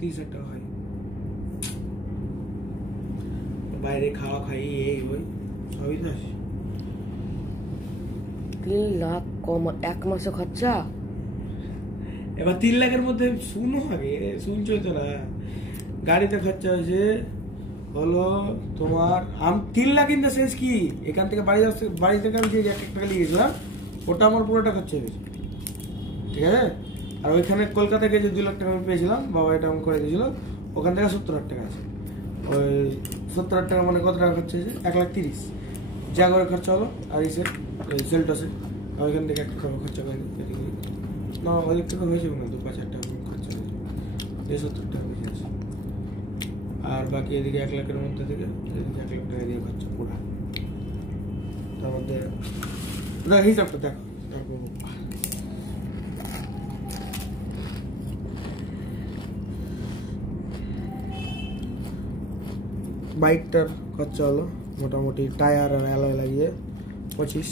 30,000 টাকা হয়। বাইরে খাওয়া খাই এই ওই সবই তো আছে। 3 লাখ কম 1 মাসে খরচা। এবার 3 লাখের মধ্যে শুনো আগে, শুনছো তো না, গাড়িতে খরচা হয়েছে হলো তোমার 3 লাখ ইন দ্য সেন্স কি, এখান থেকে বাড়ি থেকে আমি যে 1 লাখ টাকা নিয়ে গেছিলাম ওটা আমার পুরোটা খরচা হয়েছে, ঠিক আছে। আর ওইখানে কলকাতা গিয়ে যে 2 লাখ টাকা আমি পেয়েছিলাম, বাবা এটা আমি করে দিয়েছিল, ওখান থেকে 70,000 টাকা আছে। ওই 70,000 টাকা মানে কত টাকা খরচা হয়েছে? 1,30,000 জাগরে খরচা হলো। আর এই সেলটসে ওইখান থেকে 1 টাকা খরচা করে না, অনেক টাকা হয়েছে না, 2-5,000 টাকা খরচা হয়েছে, 70 টাকা বেশি আছে। আর বাকি এদিকে 1 লাখের মধ্যে থেকে এদিকে 1 লাখ টাকা দিয়ে খরচা পুরা। তার মধ্যে হিসাবটা দেখো, বাইকটার খরচা হলো মোটামুটি টায়ার আর অ্যালয় লাগিয়ে 25।